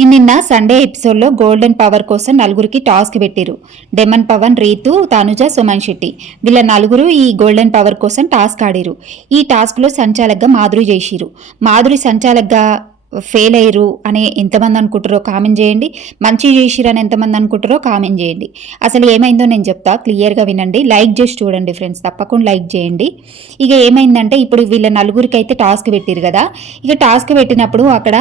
ఈ నిన్న సండే ఎపిసోడ్లో గోల్డెన్ పవర్ కోసం నలుగురికి టాస్క్ పెట్టిరు. డెమన్ పవన్, రీతు, తనుజ, సుమన్ శెట్టి వీళ్ళ నలుగురు ఈ గోల్డెన్ పవర్ కోసం టాస్క్ ఆడిరు. ఈ టాస్క్లో సంచాలక్గా మాధురి చేసిరు. మాధురి సంచాలక్గా ఫెయిల్ అయ్యారు అని ఎంతమంది అనుకుంటారో కామెంట్ చేయండి. మంచి చేసిరు అని ఎంతమంది అనుకుంటారో కామెంట్ చేయండి. అసలు ఏమైందో నేను చెప్తా, క్లియర్గా వినండి. లైక్ చేసి చూడండి ఫ్రెండ్స్, తప్పకుండా లైక్ చేయండి. ఇక ఏమైందంటే ఇప్పుడు వీళ్ళ నలుగురికి అయితే టాస్క్ పెట్టిరు కదా. ఇక టాస్క్ పెట్టినప్పుడు అక్కడ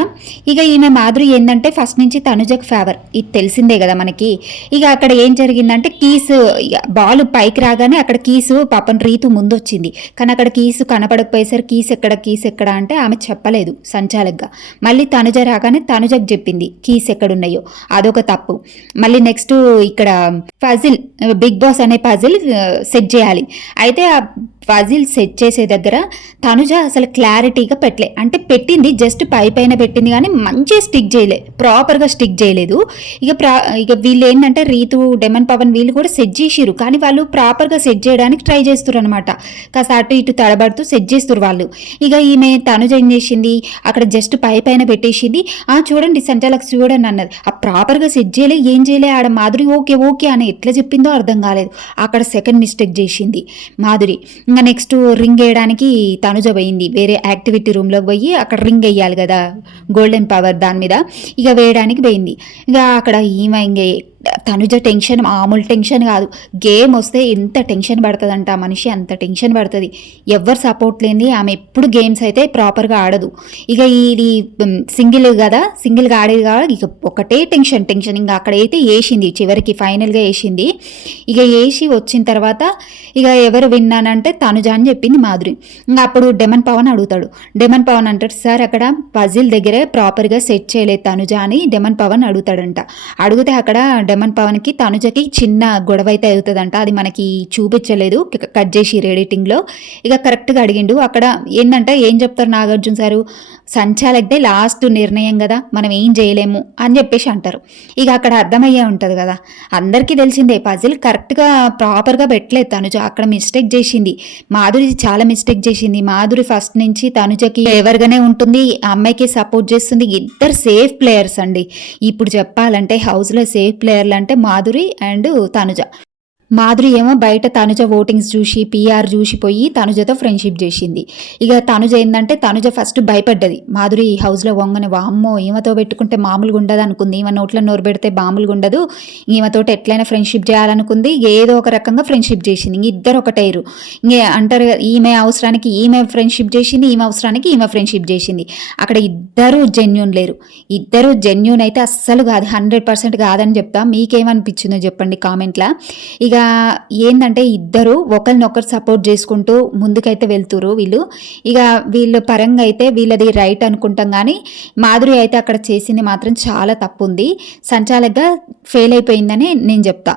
ఇక ఈమె మాధురి ఏంటంటే ఫస్ట్ నుంచి తనుజకు ఫేవర్, ఇది తెలిసిందే కదా మనకి. ఇక అక్కడ ఏం జరిగిందంటే కీసు బాల్ పైకి రాగానే అక్కడ కీసు పాపం రీతు ముందు వచ్చింది, కానీ అక్కడ కీసు కనపడకపోయేసరికి కీస్ ఎక్కడ అంటే ఆమె చెప్పలేదు సంచాలక్గా. మళ్ళీ తనుజ రాగానే తనుజకు చెప్పింది కీస్ ఎక్కడున్నాయో, అదొక తప్పు. మళ్ళీ నెక్స్ట్ ఇక్కడ పజిల్, బిగ్ బాస్ అనే పజిల్ సెట్ చేయాలి. అయితే ఆ పజిల్ సెట్ చేసే దగ్గర తనుజ అసలు క్లారిటీగా పెట్టలే, అంటే పెట్టింది జస్ట్ పైన పెట్టింది కానీ మంచిగా స్టిక్ చేయలే, ప్రాపర్గా స్టిక్ చేయలేదు. ఇక వీళ్ళు ఏంటంటే రీతు, డెమన్ పవన్ వీళ్ళు కూడా సెట్ చేసిరు, కానీ వాళ్ళు ప్రాపర్గా సెట్ చేయడానికి ట్రై చేస్తారు అనమాట. కాస్త అటు ఇటు తడబడుతూ సెట్ చేస్తారు వాళ్ళు. ఇక ఈమె తనుజ ఏం చేసింది, అక్కడ జస్ట్ పైన పెట్టేసింది. చూడండి సంచాలక్ చూడండి అన్నది, ఆ ప్రాపర్గా సెట్ చేయలే, ఏం చేయలే. ఆడ మాధురి ఓకే అని ఎట్లా చెప్పిందో అర్థం కాలేదు. అక్కడ సెకండ్ మిస్టేక్ చేసింది మాధురి. ఇంకా నెక్స్ట్ రింగ్ వేయడానికి తనుజ పోయింది, వేరే యాక్టివిటీ రూమ్లోకి పోయి అక్కడ రింగ్ వేయాలి కదా గోల్డెన్ పవర్ దాని మీద, ఇక వేయడానికి పోయింది. ఇక అక్కడ ఈమె తనుజ టెన్షన్ మామూలు టెన్షన్ కాదు. గేమ్ వస్తే ఎంత టెన్షన్ పడుతుందంట ఆ మనిషి, అంత టెన్షన్ పడుతుంది. ఎవరు సపోర్ట్ లేని ఆమె ఎప్పుడు గేమ్స్ అయితే ప్రాపర్గా ఆడదు. ఇక ఇది సింగిల్గా ఆడేది కాబట్టి ఇక ఒకటే టెన్షన్. ఇంకా అక్కడైతే వేసింది, చివరికి ఫైనల్గా వేసింది. ఇక వేసి వచ్చిన తర్వాత ఇక ఎవరు విన్నానంటే తనుజ అని చెప్పింది మాధురి. ఇంకా అప్పుడు డెమన్ పవన్ అడుగుతాడు. డెమన్ పవన్ అంటాడు, సార్ అక్కడ పజిల్ దగ్గరే ప్రాపర్గా సెట్ చేయలేదు తనుజ అని డెమన్ పవన్ అడుగుతాడంట. అడిగితే అక్కడ డెమన్ పవన్కి తనుజకి చిన్న గొడవ అయితే అవుతుందంట, అది మనకి చూపించలేదు, కట్ చేసి ఎడిటింగ్లో. ఇక కరెక్ట్గా అడిగిండు. అక్కడ ఏంటంటే ఏం చెప్తారు నాగార్జున సారు, సంచాలక్దే లాస్ట్ నిర్ణయం కదా, మనం ఏం చేయలేము అని చెప్పేసి అంటారు. ఇక అక్కడ అర్థమయ్యే ఉంటుంది కదా, అందరికీ తెలిసిందే పజిల్ కరెక్ట్గా ప్రాపర్గా పెట్టలేదు తనుజ, అక్కడ మిస్టేక్ చేసింది. మాధురి చాలా మిస్టేక్ చేసింది. మాధురి ఫస్ట్ నుంచి తనుజకి ఎవరిగానే ఉంటుంది, ఆ అమ్మాయికి సపోర్ట్ చేస్తుంది. ఇద్దరు సేఫ్ ప్లేయర్స్ అండి. ఇప్పుడు చెప్పాలంటే హౌస్లో సేఫ్ ప్లేయర్లు అంటే మాధురి అండ్ తనుజ. మాధురి ఏమో బయట తనుజ ఓటింగ్స్ చూసి పిఆర్ చూసిపోయి తనుజతో ఫ్రెండ్షిప్ చేసింది. ఇక తనుజ ఏంటంటే తనుజ ఫస్ట్ భయపడ్డది మాధురి హౌస్లో వంగని, వామ్మో ఈమెతో పెట్టుకుంటే మామూలుగా ఉండదు అనుకుంది, ఈమె నోట్లో నోరు పెడితే మామూలుగా ఉండదు, ఈమెతోటి ఎట్లయినా ఫ్రెండ్షిప్ చేయాలనుకుంది. ఏదో ఒక రకంగా ఫ్రెండ్షిప్ చేసింది. ఇంక ఇద్దరు ఒకటైరు. ఇంకే అంటారు ఈమె అవసరానికి ఈమె ఫ్రెండ్షిప్ చేసింది, ఈమె అవసరానికి ఈమె ఫ్రెండ్షిప్ చేసింది. అక్కడ ఇద్దరు జెన్యూన్ లేరు. ఇద్దరు జెన్యూన్ అయితే అస్సలు కాదు, 100% కాదని చెప్తా. మీకేమనిపించిందో చెప్పండి కామెంట్లా. ఇక ఏంటంటే ఇద్దరు ఒకరినొకరు సపోర్ట్ చేసుకుంటూ ముందుకైతే వెళ్తురు వీళ్ళు. ఇక వీళ్ళ పరంగా అయితే వీళ్ళది రైట్ అనుకుంటాం, కానీ మాధురి అయితే అక్కడ చేసింది మాత్రం చాలా తప్పు ఉంది. సంచాలక్గా ఫెయిల్ అయిపోయిందని నేను చెప్తా.